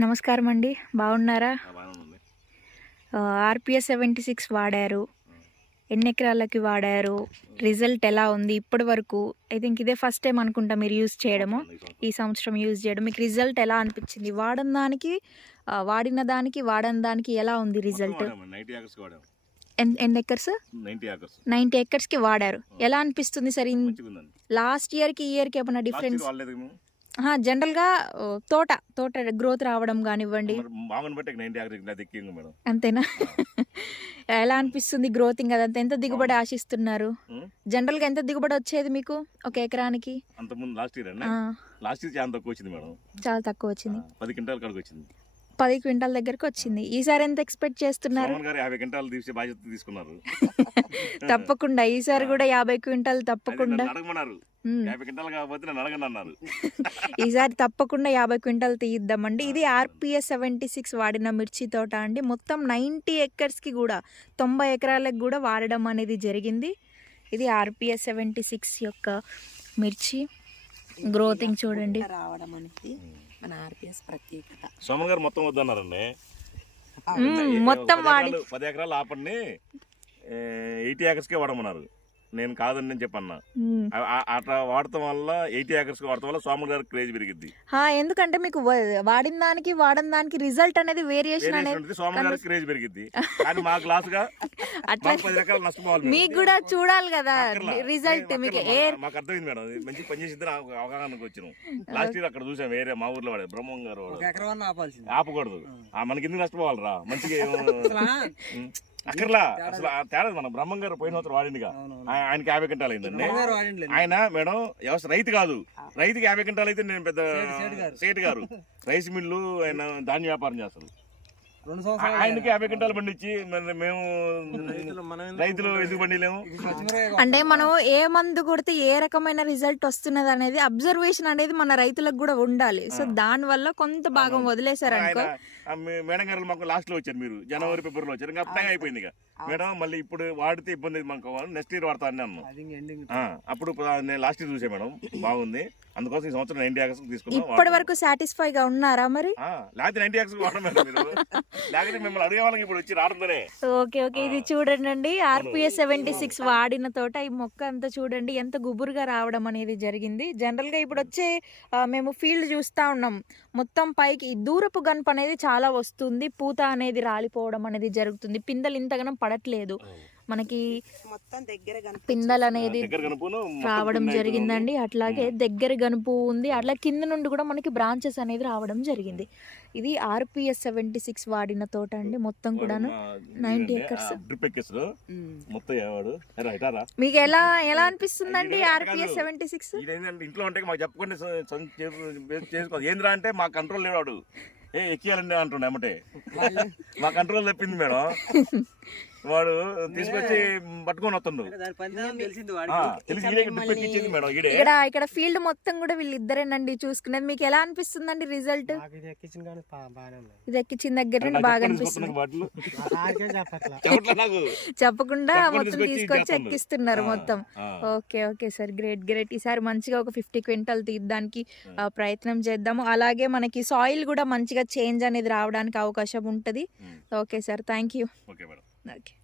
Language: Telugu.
నమస్కారం అండి, బాగున్నారా? బాగుంది. ఆర్పిఎస్ 76 వాడారు, ఎన్ని ఎకరాలకి వాడారు, రిజల్ట్ ఎలా ఉంది ఇప్పటి వరకు? ఐ థింక్ ఇదే ఫస్ట్ టైం అనుకుంటా మీరు యూజ్ చేయడము, ఈ సంవత్సరం యూజ్ చేయడం. మీకు రిజల్ట్ ఎలా అనిపించింది? వాడిన దానికి ఎలా ఉంది రిజల్ట్? ఎన్ని ఎకర్స్? 90 ఎకర్స్కి వాడారు. ఎలా అనిపిస్తుంది సార్? లాస్ట్ ఇయర్కి ఈ ఇయర్కి ఏమైనా డిఫరెన్స్? జనరల్గా తోట గ్రోత్ రావడం కానివ్వండి, అంతేనా? ఎలా అనిపిస్తుంది గ్రోతింగ్ అదంతా? ఎంత దిగుబడి ఆశిస్తున్నారు? జనరల్గా ఎంత దిగుబడి వచ్చేది మీకు ఒక ఎకరానికి? చాలా తక్కువ వచ్చింది. 10 క్వింటాల కాడికి వచ్చింది. 10 క్వింటాల దగ్గరకు వచ్చింది. ఈసారి ఎంత ఎక్స్పెక్ట్ చేస్తున్నారు? 50 క్వింటాలు తీసే బాధ్యత తీసుకున్నారు. తప్పకుండా ఈసారి కూడా 50 క్వింటాలు తప్పకుండా. 50 క్వింటాలు కాకపోతే నన్ను అడగను అన్నారు. ఈసారి తప్పకుండా 50 క్వింటాలు తీయిద్దామండి. ఇది ఆర్పిఎస్ 76 వాడిన మిర్చి తోట అండి. మొత్తం 90 ఎకర్స్కి కూడా 90 ఎకరాలకు కూడా వాడడం అనేది జరిగింది. ఇది ఆర్పిఎస్ 76 యొక్క మిర్చి గ్రోతింగ్ చూడండి. రావడం అనేది మన ఆర్పిఎస్ ప్రత్యేకత. సోమన్ గారు మొత్తం వద్దన్నారండి. మొత్తం వాడి 10 ఎకరాలు ఆపండి, 80 ఎకర్స్కే వాడమన్నారు. నేను కాదని చెప్పన్నా. అట్లా వాడటం వల్ల 80 ఎకర్స్ వాడటం వల్ల సోమన్ గారికి క్రేజ్ పెరిగింది. ఎందుకంటే మీకు వాడిన దానికి రిజల్ట్ అనేది వేరియేషన్ అనేది సోమన్ గారికి క్రేజ్ పెరిగింది. కానీ మాకు లాస్ గా అట్లా 10 ఎకరాలు నష్టపోవాలి. మీకు కూడా చూడాలి కదా రిజల్ట్. మీకు మాకు అర్థమైంది మేడం, మంచి పని చేసింది అవగాహనకు వచ్చినాం. లాస్ట్ ఇయర్ అక్కడ చూసాం, వేరే మా ఊర్లో వాడే బ్రహ్మం గారు ఆపకూడదు. మనకి ఎందుకు నష్టపోవాలరా? మంచిగా అక్కర్లా అసలు తేడా. మన బ్రహ్మం గారు పోయిన సంవత్సరం వాడిందిగా, ఆయనకి 50 క్వింటాలు అయిందండి. ఆయన మేడం వ్యవస్థ రైతు కాదు, రైతుకి 50 క్వింటాలు అయితే నేను పెద్ద సేట్ గారు రైస్ మిల్లు, ఆయన ధాన్య వ్యాపారం చేస్తారు. ఆయనకి 50 క్వింటాలు పండించి మేము రైతులు ఎందుకు పండిలేము? అంటే మనం ఏ మందు కొడితే ఏ రకమైన రిజల్ట్ వస్తున్నది అనేది అబ్జర్వేషన్ అనేది మన రైతులకు కూడా ఉండాలి. సో దాని వల్ల కొంత భాగం వదిలేశారు అనుకో. మేడం గారు మాకు లాస్ట్ లో వచ్చారు, మీరు జనవరి ఫిబ్రవరిలో వచ్చారు. ఇంకా అప్పుడే అయిపోయింది ఇక మేడం. మళ్ళీ ఇప్పుడు వాడితే ఇబ్బంది మనకు, నెక్స్ట్ ఇయర్ వాడతా అని అన్నాను. అప్పుడు నేను లాస్ట్ ఇయర్ చూసాను మేడం, బాగుంది. అందుకోసం ఈ సంవత్సరం 90 ఎకర్స్ తీసుకున్నాం. ఇప్పటి వరకు సాటిస్ఫై గా ఉన్నారా మరి? లేకపోతే 90 ఎకర్స్ వాడడం మీరు, లేకపోతే మిమ్మల్ని అడిగే వాళ్ళకి ఇప్పుడు వచ్చి రావడంతోనే. ఓకే, ఇది చూడండి ఆర్పిఎస్ 76 వాడిన తోట. ఈ మొక్క అంతా చూడండి ఎంత గుబురుగా రావడం అనేది జరిగింది. జనరల్ గా ఇప్పుడు వచ్చే మేము ఫీల్డ్ చూస్తా ఉన్నాం, మొత్తం పైకి దూరపు గనుపు అనేది చాలా వస్తుంది, పూత అనేది రాలిపోవడం అనేది జరుగుతుంది, పిందెలు ఇంతగానం పడట్లేదు మనకి, పిందెలు అనేది రావడం జరిగిందండి. అట్లాగే దగ్గర గనుపు ఉంది, అట్లా కింద నుండి కూడా మనకి బ్రాంచెస్ అనేది రావడం జరిగింది. ఇది ఆర్పిఎస్ 76 వాడిన తోట అండి. మొత్తం కూడాను 90 ఎకర్స్. మీకు ఎలా అనిపిస్తుందండి ఆర్పిఎస్ 76? ఇంట్లో ఉంటే మాకు చెప్పకుండా చేసుకోవాలి. ఏంద్రా అంటే మా కంట్రోల్ లేవాడు, ఎక్కియాలండి అంటుండే అమ్మటే. మా కంట్రోల్ తప్పింది మేడం. వాడు తీసుకొచ్చి పట్టుకొని వస్తుండు. ఇక్కడ ఫీల్డ్ మొత్తం కూడా వీళ్ళిద్దరేనండి చూసుకునేది. మీకు ఎలా అనిపిస్తుందండి రిజల్ట్? ఇది ఎక్కించిన దగ్గర నుండి బాగా అనిపిస్తుంది. చెప్పకుండా మొత్తం తీసుకొచ్చి ఎక్కిస్తున్నారు మొత్తం. Okay sir, great. ఈసారి మంచిగా ఒక 50 క్వింటాల్ తీయడానికి ప్రయత్నం చేద్దాము. అలాగే మనకి సాయిల్ కూడా మంచిగా చేంజ్ అనేది రావడానికి అవకాశం ఉంటుంది. Okay sir, thank you. Okay madam. Okay.